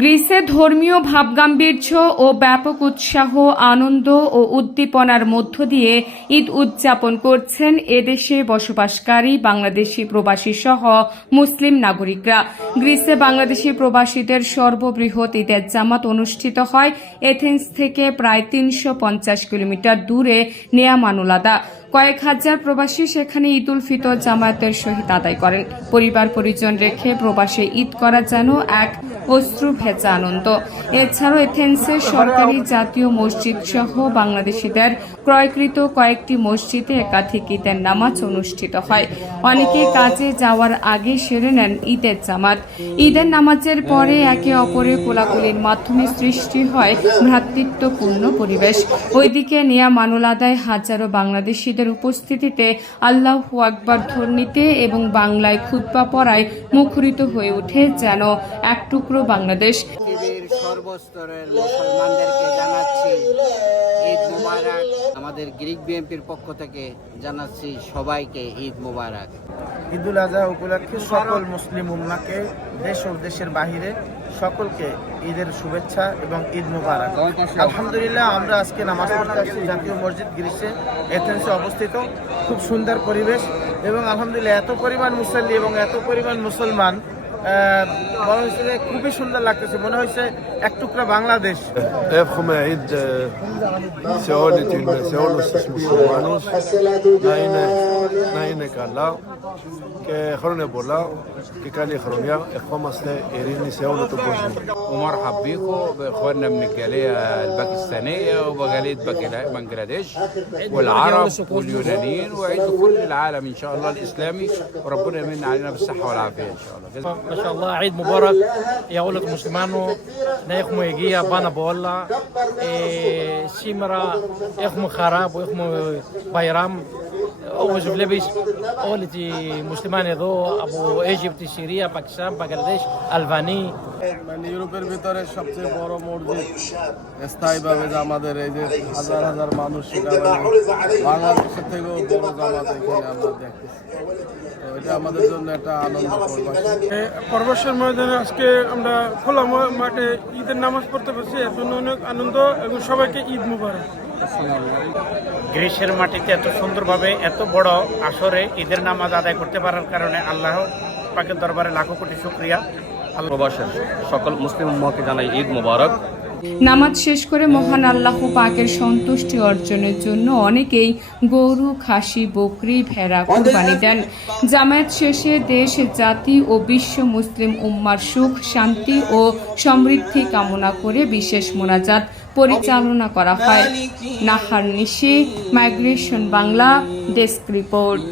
গ্রিসে ধর্মীয় ভাবগাম্ভীর্য ও ব্যাপক উৎসাহ, আনন্দ ও উদ্দীপনার মধ্য দিয়ে ঈদ উদযাপন করছেন এদেশে বসবাসকারী বাংলাদেশি প্রবাসী সহ মুসলিম নাগরিকরা। গ্রিসে বাংলাদেশি প্রবাসীদের সর্ববৃহৎ ঈদের জামাত অনুষ্ঠিত হয় এথেন্স থেকে প্রায় তিনশো পঞ্চাশ কিলোমিটার দূরে নেয়ামানুলাদা। কয়েক হাজার প্রবাসী সেখানে ঈদ উল ফিতর জামায়াতের সহিত আদায় করেন। পরিবার পরিজন রেখে প্রবাসে ঈদ করা যেন এক অশ্রু ভেজা আনন্দ। এছাড়াও এথেন্সের সরকারি জাতীয় মসজিদ সহ বাংলাদেশিদের ক্রয়কৃত কয়েকটি মসজিদে একাধিক ঈদের নামাজ অনুষ্ঠিত হয়। অনেকে কাজে যাওয়ার আগে সেরে নেন ঈদের জামাত। ঈদের নামাজের পরে একে অপরের কোলাকুলির মাধ্যমে সৃষ্টি হয় ভ্রাতৃত্বপূর্ণ পরিবেশ। ওইদিকে নেয়া মানুল আদায় হাজারো বাংলাদেশিদের উপস্থিতিতে আল্লাহ আকবর ধ্বনিতে এবং বাংলায় খুতবা পড়ায় মুখরিত হয়ে ওঠে যেন এক টুকরো বাংলাদেশ। সর্বস্তরের মুসলমানদেরকে জানাচ্ছি ঈদ মুবারক। আমাদের গ্রিক বিএনপির পক্ষ থেকে জানাচ্ছি সবাইকে ঈদ মুবারক। ঈদুল আজহা উপলক্ষে সকল মুসলিম উম্মাকে দেশ ও দেশের বাহিরে সকলকে ঈদের শুভেচ্ছা এবং ঈদ মুবারক। আলহামদুলিল্লাহ আমরা আজকে নামাজ পড়তে আসছি জাতীয় মসজিদ গ্রীষ্মে। এথেন্সে অবস্থিত। খুব সুন্দর পরিবেশ এবং আলহামদুলিল্লাহ এত পরিমাণ মুসল্লি এবং এত পরিমাণ মুসলমান বলা হয়েছে খুবই সুন্দর লাগতেছে। মনে এক টুকরা Bangladesh. كالا بولا ايريني ومرحب باخواننا من الجالية الباكستانية وبجالية بنجلاديش والعرب واليونانيين وعيد كل العالم ان شاء الله الاسلامي وربنا يمن علينا بالصحة والعافية ان شاء الله Mashallah, Eid Mubarak για όλο το μουσουλμάνο, να έχουμε υγεία πάνω από όλα. Ε, σήμερα έχουμε χαρά όπω βλέπει, όλοι οι μουσουλμάνοι εδώ από Αίγυπτο, Syria Πακιστάν, Bangladesh Albania মানে ইউরোপের ভিতরে সবচেয়ে বড় স্থায়ীভাবে আমাদের এই যে হাজার হাজার মানুষ বড় এটা আমাদের জন্য একটা আনন্দ ময়দানে আজকে আমরা খোলা মাঠে ঈদের নামাজ পড়তে পারছি এত অনেক আনন্দ এবং সবাইকে ঈদ মুবারক গ্রীষ্মের মাটিতে এত সুন্দরভাবে এত বড় আসরে ঈদের নামাজ আদায় করতে পারার কারণে আল্লাহ পাকের দরবারে লাখো কোটি শুক্রিয়া। প্রবাসের সকল মুসলিম জানাই ঈদ মোবারক। নামাজ শেষ করে মহান আল্লাহ পাকের সন্তুষ্টি অর্জনের জন্য অনেকেই গরু, খাসি, বকরি ভেড়া কুরবানি দেন। জামায়াত শেষে দেশ, জাতি ও বিশ্ব মুসলিম উম্মার সুখ, শান্তি ও সমৃদ্ধি কামনা করে বিশেষ মোনাজাত পরিচালনা করা হয়। Nahar Nishi, migration Bangla, desk report.